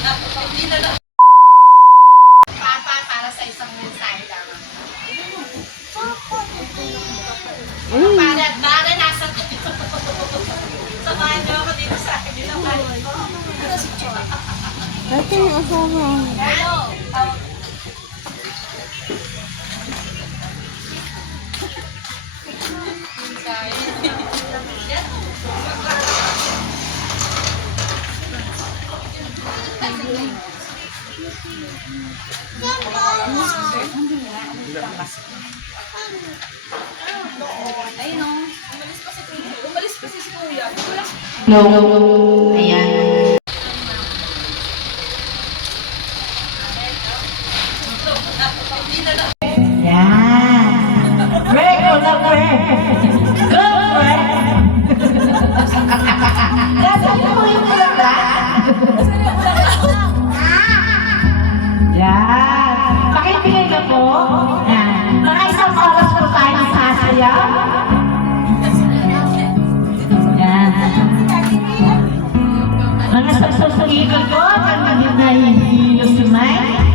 Hindi na lang. Para sa isang mensahe lang. Para nasa samahan niyo ako dito sa akin. Ito yung asawa. Hello. Ayun o. Umalis pa si Kuya. No. Ayan. Hindi na lang. Yan. Break o na break. Go break. Sasaluhin ko lang ba? Yan. Pakibigay na po. Yan. Mga isang oras po tayo sasayaw. Yan. Mga sasasalikod ko, ang maging nahihilo si Mike.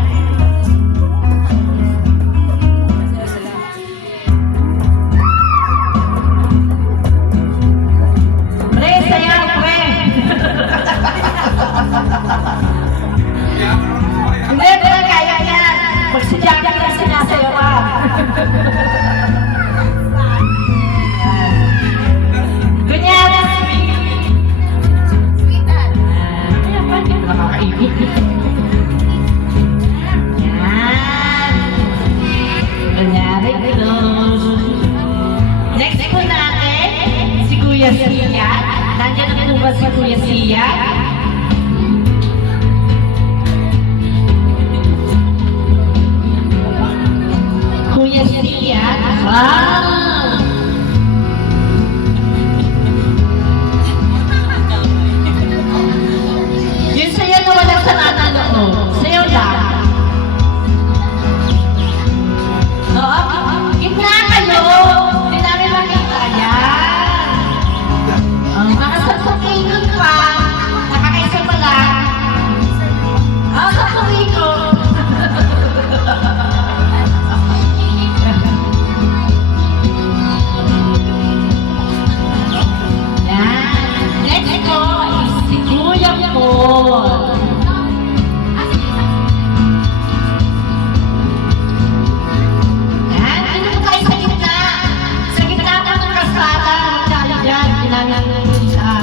Pre, sayaw, pre. Hindi, pre, kaya yan. Pag si Jackie lang sinasayawan. Kunyari, nakakaibig. Yan. Kunyari, close. Next po natin, si Kuya Sia. Nandiyan na po ba si Kuya Sia? Kuya Sia. Wow! Yung sayo na walang sanata loob. Sayo lang. Oo, gitna kayo. Hindi namin makita. Yan. Ang mga sasakigot pa. Nakakaisa pa lang. Ang sasakigot. Yan. Next ko is si Kuya Paul. Yan. Dito po tayo sa gitna. Sa gitna po ng kasada. Dahil dyan, kailangan siya.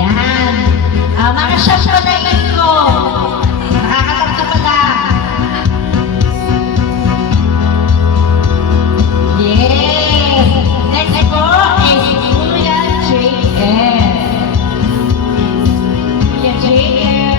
Yan. Mga shot pa na ko. Nakakatakta pala. Yes! Next po is Kuya JM. Kuya JM.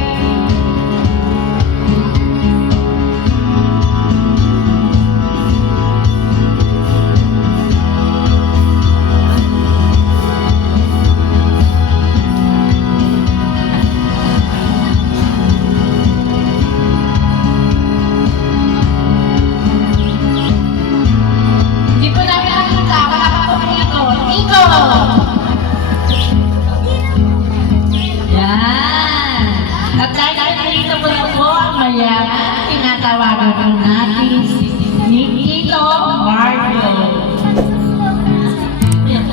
Hindi po namin nakita. Wala pa po dito. Iko! Yan. At dahil dito po na po ang mayaman, tinatawagan po natin si Tito Mario. Ayan.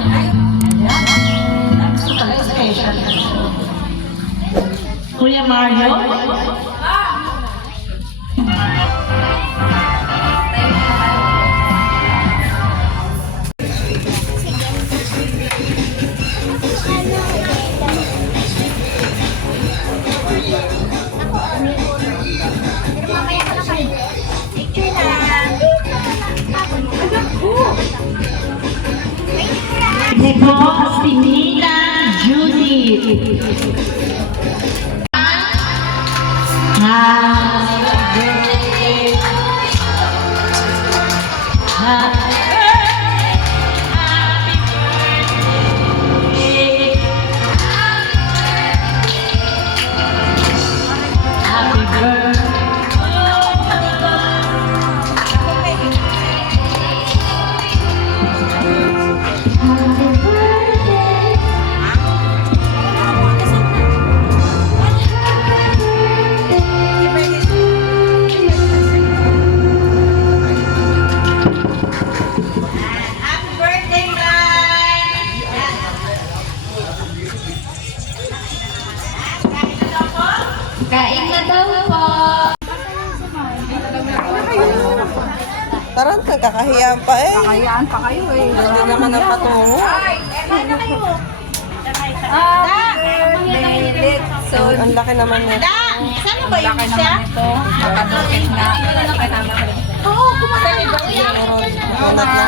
Gusto pala special. Kuya Mario? Ito si Nina Judith. Happy birthday. Happy birthday. Happy birthday. Happy birthday. Nakakahiya pa eh. Kayaan pa kayo eh. Hindi naman ang patungo. Ang laki naman nito. Saan ba yung siya? Ito, nakadukit na. Oo, kumatay ba yan? Unat na.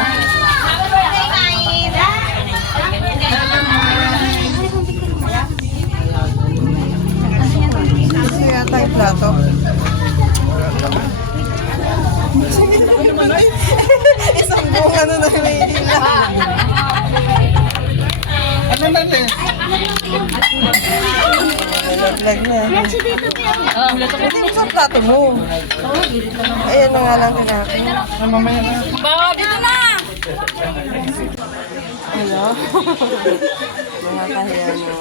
Gusto yata yung plato. Isang buong ano na lady na. Ano na eh? Nalaglag na. Pwede mo sa plato mo. Ayan na nga lang tinapin. Mamaya na. Ano? Mga kahiya mo.